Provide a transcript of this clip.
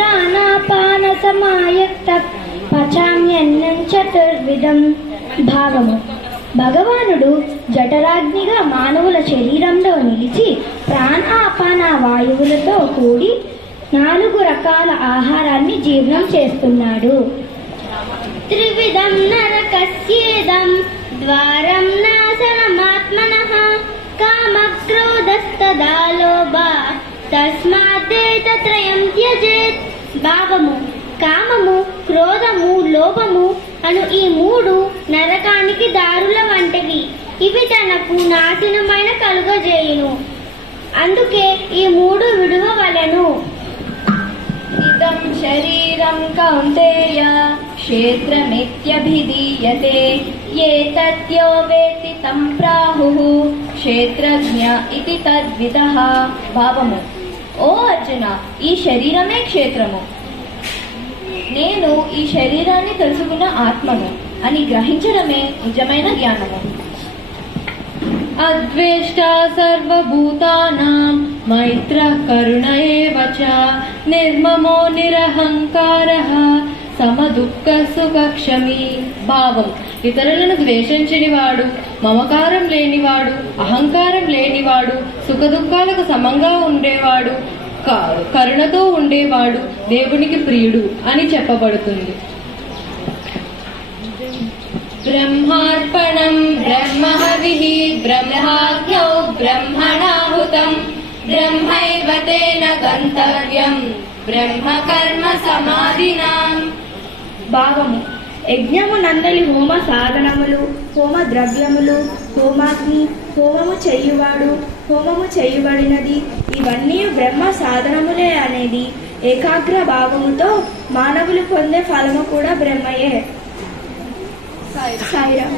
ప్రాణాపాన సమాయుక్త పచామ్యన్నం చతుర్విధం. భావము: భగవానుడు జఠరాగ్నిగా మానవుల శరీరంలో నిలిచి ప్రాణాపాన వాయువులతో కూడి 4 రకాల ఆహారాన్ని జీర్ణం చేస్తున్నాడు. త్రివిధం నరకస్యేదం ద్వారం నాశనమాత్మనః కామక్రోధస్తదా లోభా తస్మాదేతత్రయం త్యజేత్. భావము: కామము, క్రోధము, లోభము అను ఈ 3 నరకానికి దారుల వంటివి. ఇవి తనకు నాశనమైన కలుగజేయును. అందుకే ఈ 3 విడువవలెను. ఇదం శరీరం కౌంతేయ క్షేత్రమిత్యభిధీయతే ఏతద్యో వేత్తి తం ప్రాహుః క్షేత్రజ్ఞ ఇతి తద్విదః. భావము: ఓ అర్జున, ఈ శరీరమే క్షేత్రము. నేను ఈ శరీరాన్ని తెలుసుకున్న ఆత్మను అని గ్రహించడమే నిజమైన జ్ఞానము. అద్వేష్టా సర్వభూతానాం మైత్రః కరుణ ఏవ చ నిర్మమో నిరహంకారః సమదుఃఖ సుఖక్షమీ. భావం: ఇతరులను ద్వేషించనివాడు, మమకారం లేనివాడు, అహంకారం లేనివాడు, సుఖదుఖాలకు సమంగా ఉండేవాడు, కరుణతో ఉండేవాడు దేవునికి ప్రియుడు అని చెప్పబడుతుంది. బ్రహ్మార్పణం బ్రహ్మహవిః బ్రహ్మాజ్ఞౌ బ్రహ్మణాహుతం బ్రహ్మైవ తేన గంతవ్యం బ్రహ్మకర్మ సమాధినా. భావము: యజ్ఞము నందలి హోమ సాధనములు, హోమ ద్రవ్యములు, హోమాగ్ని, హోమము చేయువాడు, హోమము చేయబడినది ఇవన్నీ బ్రహ్మ సాధనములే అనేది ఏకాగ్ర భావముతో మానవులు పొందే ఫలము కూడా బ్రహ్మయే. సాయిరామ్.